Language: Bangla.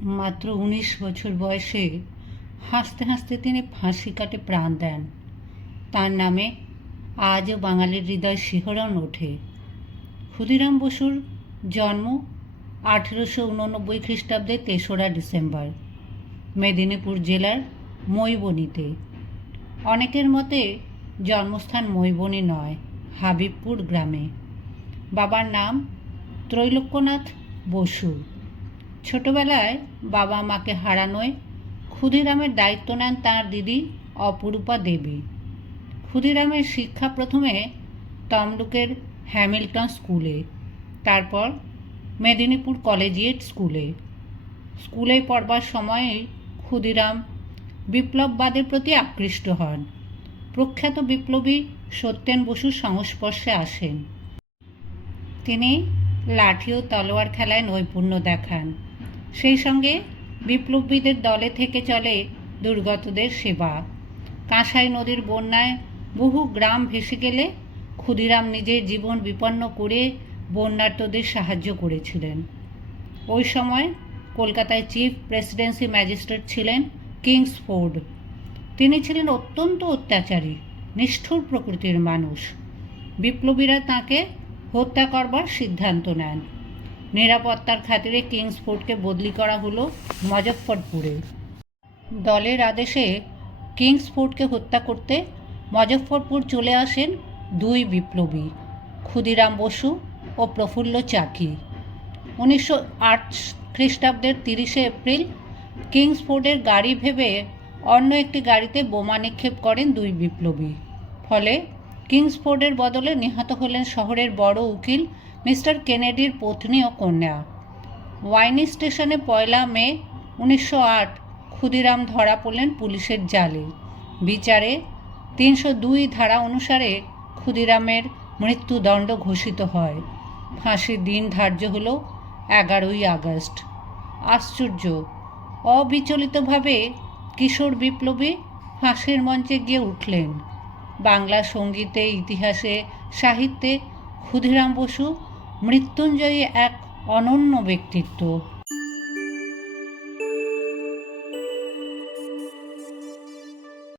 মাত্র ১৯ বছর বয়সে হাসতে হাসতে তিনি ফাঁসি কাটে প্রাণ দেন। তার নামে আজও বাঙালির হৃদয় শিহরণ ওঠে। ক্ষুদিরাম বসুর জন্ম 1889 খ্রিস্টাব্দে ৩রা ডিসেম্বর মেদিনীপুর জেলার মৈবনীতে। অনেকের মতে জন্মস্থান মৈবনী নয়, হাবিবপুর গ্রামে। বাবার নাম ত্রৈলোক্যনাথ বসু। ছোটবেলায় বাবা মাকে হারানোয় ক্ষুদিরামের দায়িত্ব নেন তাঁর দিদি অপরূপা দেবী। ক্ষুদিরামের শিক্ষা প্রথমে তমলুকের হ্যামিল্টন স্কুলে, তারপর মেদিনীপুর কলেজিয়েট স্কুলে। স্কুলে পড়বার সময়েই ক্ষুদিরাম বিপ্লববাদের প্রতি আকৃষ্ট হন। প্রখ্যাত বিপ্লবী সত্যেন বসুর সংস্পর্শে আসেন। তিনি লাঠি ও তলোয়ার খেলায় নৈপুণ্য দেখান। সেই সঙ্গে বিপ্লবীদের দলে থেকে চলে দুর্গতদের সেবা। কাঁসাই নদীর বন্যায় বহু গ্রাম ভেসে গেলে ক্ষুদিরাম নিজের জীবন বিপন্ন করে বন্যার্তদের সাহায্য করেছিলেন। ওই সময় কলকাতায় চিফ প্রেসিডেন্সি ম্যাজিস্ট্রেট ছিলেন কিংসফোর্ড। তিনি ছিলেন অত্যন্ত অত্যাচারী, নিষ্ঠুর প্রকৃতির মানুষ। বিপ্লবীরা তাঁকে হত্যা করবার সিদ্ধান্ত নেন। নিরাপত্তার খাতিরে কিংসফোর্ডকে বদলি করা হলো মুজফ্ফরপুরে। দলের আদেশে কিংসফোর্ডকে হত্যা করতে মুজফ্ফরপুর চলে আসেন দুই বিপ্লবী, ক্ষুদিরাম বসু ও প্রফুল্ল চাকি। 1908 খ্রিস্টাব্দের 30শে এপ্রিল কিংসফোর্ডের গাড়ি ভেবে অন্য একটি গাড়িতে বোমা নিক্ষেপ করেন দুই বিপ্লবী। ফলে কিংসফোর্ডের বদলে নিহত হলেন শহরের বড় উকিল মিস্টার কেনেডির পত্নী ও কন্যা। ওয়াইনি স্টেশনে 1 মে 1908 ক্ষুদিরাম ধরা পড়লেন পুলিশের জালে। বিচারে 302 ধারা অনুসারে ক্ষুদিরামের মৃত্যুদণ্ড ঘোষিত হয়। ফাঁসির দিন ধার্য হল 11ই আগস্ট। আশ্চর্য, অবিচলিতভাবে কিশোর বিপ্লবী ফাঁসির মঞ্চে গিয়ে উঠলেন। বাংলা সঙ্গীতে, ইতিহাসে, সাহিত্যে ক্ষুদিরাম বসু মৃত্যুঞ্জয়ী এক অনন্য ব্যক্তিত্ব।